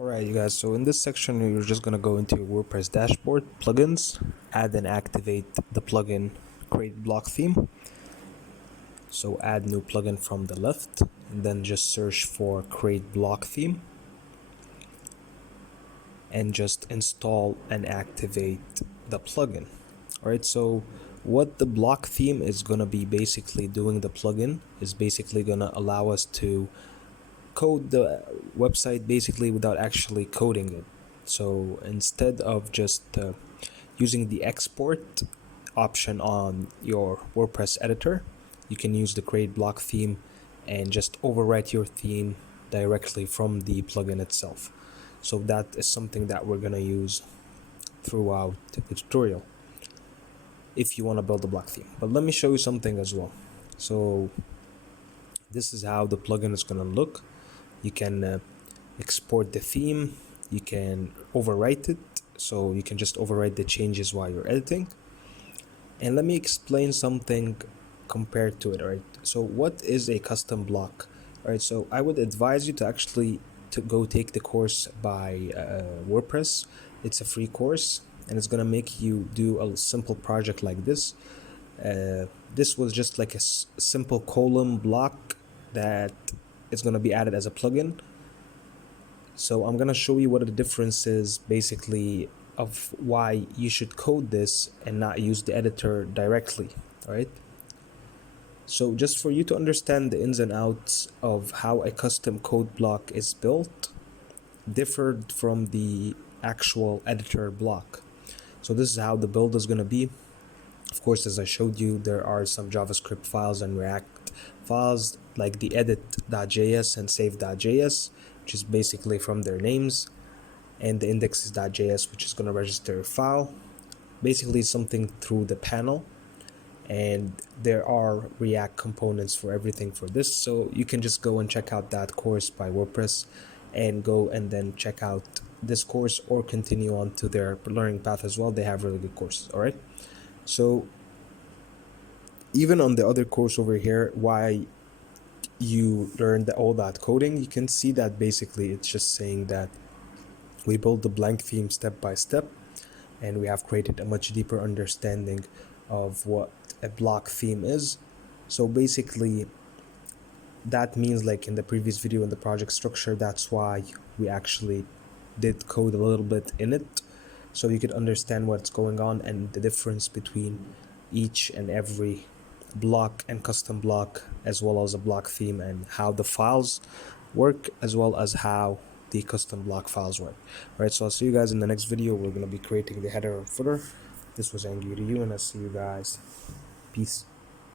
Alright you guys, so in this section you're just going to go into your WordPress dashboard, plugins, add and activate the plugin create block theme. So add new plugin from the left and then just search for create block theme and just install and activate the plugin. Alright, so what the block theme is going to be basically doing, the plugin is basically going to allow us to code the website basically without actually coding it. So instead of just using the export option on your WordPress editor, you can use the create block theme and just overwrite your theme directly from the plugin itself. So that is something that we're going to use throughout the tutorial if you want to build a block theme. But let me show you something as well. So this is how the plugin is going to look. You can export the theme, you can overwrite it, so you can just overwrite the changes while you're editing. And let me explain something compared to it. Alright, so what is a custom block? Alright, so I would advise you to actually go take the course by WordPress. It's a free course and it's gonna make you do a simple project like this. This was just like a simple column block that is going to be added as a plugin. So I'm going to show you what the difference is basically of why you should code this and not use the editor directly. All right, so just for you to understand the ins and outs of how a custom code block is built differed from the actual editor block. So this is how the build is going to be. Of course, as I showed you, there are some JavaScript files and React files like the edit.js and save.js, which is basically from their names, and the indexes.js, which is going to register a file, basically something through the panel. And there are React components for everything for this, so you can just go and check out that course by WordPress and go and then check out this course or continue on to their learning path as well. They have really good courses. All right, so even on the other course over here, why you learned all that coding, you can see that basically it's just saying that we build the blank theme step by step, and we have created a much deeper understanding of what a block theme is. So basically that means, like in the previous video in the project structure, that's why we actually did code a little bit in it, so you could understand what's going on and the difference between each and every block and custom block, as well as a block theme, and how the files work, as well as how the custom block files work. Alright, so I'll see you guys in the next video. We're going to be creating the header and footer. This was Angry to you, and I'll see you guys. Peace.